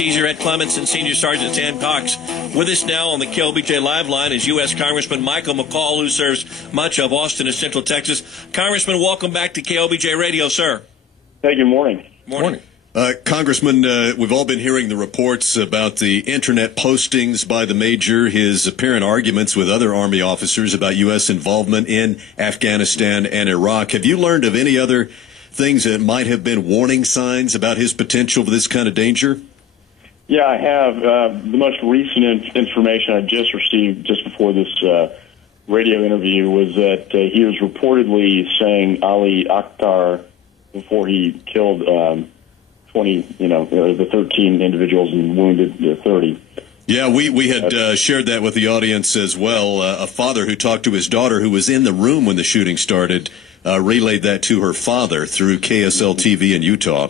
Teaser at Clements and Senior Sergeant Sam Cox. With us now on the KLBJ Live Line is U.S. Congressman Michael McCaul, who serves much of Austin and Central Texas. Congressman, welcome back to KLBJ Radio, sir. Hey, good morning. Morning. Congressman, we've all been hearing the reports about the internet postings by the major, his apparent arguments with other Army officers about U.S. involvement in Afghanistan and Iraq. Have you learned of any other things that might have been warning signs about his potential for this kind of danger? Yeah, I have. The most recent information I just received just before this radio interview was that he was reportedly saying Ali Akhtar before he killed 13 individuals and wounded 30. Yeah, we had shared that with the audience as well. A father who talked to his daughter who was in the room when the shooting started relayed that to her father through KSL TV in Utah.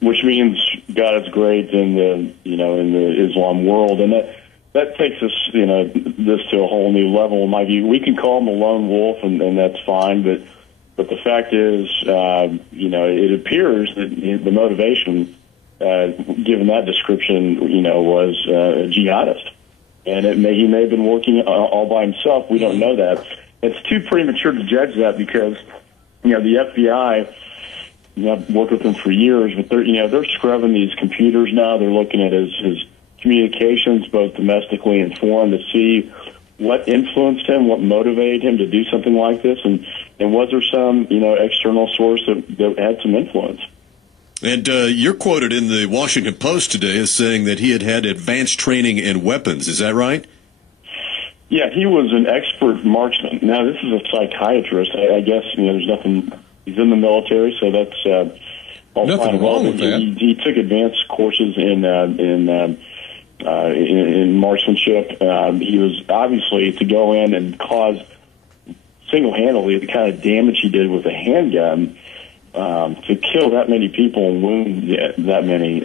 Which means God is great in the Islam world, and that takes us this to a whole new level in my view. We can call him a lone wolf, and that's fine, but the fact is, it appears that the motivation, given that description, was a jihadist, and he may have been working all by himself. We don't know that. It's too premature to judge that because the FBI. I've worked with them for years, but they're scrubbing these computers now. They're looking at his communications, both domestically and foreign, to see what influenced him, what motivated him to do something like this, and was there some external source that had some influence. And you're quoted in the Washington Post today as saying that he had advanced training in weapons. Is that right? Yeah, he was an expert marksman. Now, this is a psychiatrist. I guess there's nothing. He's in the military, so that's all nothing wrong with that. He took advanced courses in marksmanship. He was obviously to go in and cause single-handedly the kind of damage he did with a handgun to kill that many people and wound that many.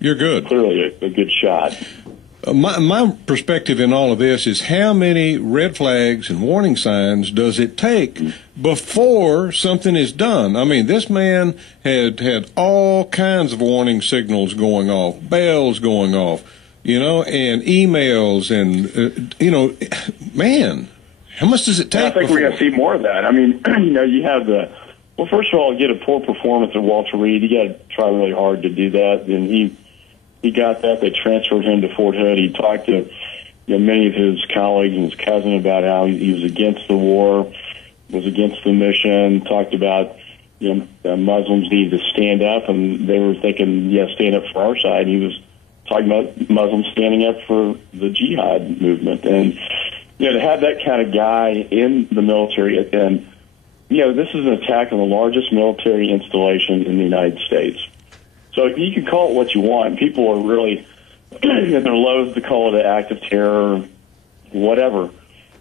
You're good. Clearly a good shot. My perspective in all of this is how many red flags and warning signs does it take before something is done? I mean, this man had all kinds of warning signals going off, bells going off, and emails and, man, how much does it take? I think we're going to see more of that. I mean, you have well, first of all, get a poor performance at Walter Reed. You got to try really hard to do that. And he got that. They transferred him to Fort Hood. He talked to many of his colleagues and his cousin about how he was against the war, was against the mission, talked about Muslims need to stand up, and they were thinking, stand up for our side. He was talking about Muslims standing up for the jihad movement. And, to have that kind of guy in the military, and, this is an attack on the largest military installation in the United States. So you can call it what you want. People are really, they're loath to call it an act of terror, whatever.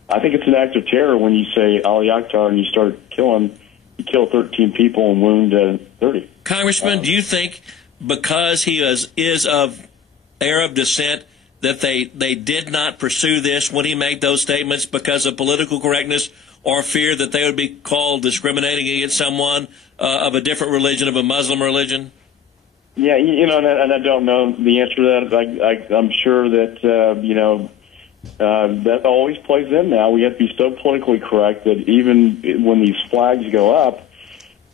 I think it's an act of terror when you say Ali Akhtar and you start killing, you kill 13 people and wound 30. Congressman, do you think because he is of Arab descent that they did not pursue this when he made those statements because of political correctness or fear that they would be called discriminating against someone of a different religion, of a Muslim religion? Yeah, and I don't know the answer to that. I'm sure that, that always plays in now. We have to be so politically correct that even when these flags go up,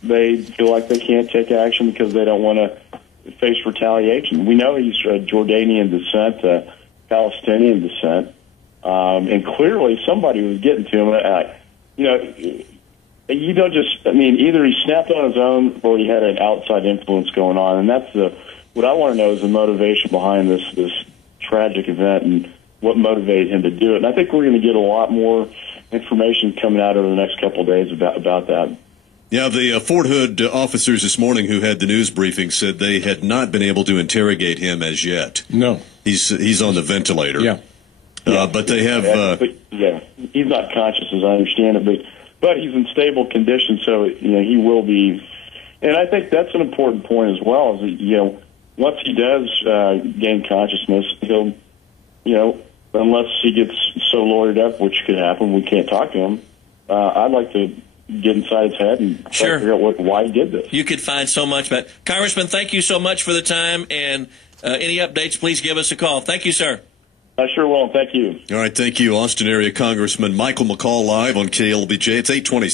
they feel like they can't take action because they don't want to face retaliation. We know he's Jordanian descent, Palestinian descent, and clearly somebody was getting to him. You don't just, either he snapped on his own or he had an outside influence going on. And that's what I want to know is the motivation behind this tragic event and what motivated him to do it. And I think we're going to get a lot more information coming out over the next couple of days about that. Yeah, the Fort Hood officers this morning who had the news briefing said they had not been able to interrogate him as yet. No. He's on the ventilator. Yeah. But they have... he's not conscious as I understand it, but he's in stable condition, so he will be. And I think that's an important point as well. Is that, once he does gain consciousness, he'll, unless he gets so lawyered up, which could happen, we can't talk to him. I'd like to get inside his head and try to figure out why he did this. You could find so much, but Congressman, thank you so much for the time, and any updates, please give us a call. Thank you, sir. I sure will. Thank you. All right, thank you, Austin area Congressman Michael McCaul, live on KLBJ. It's 8:20.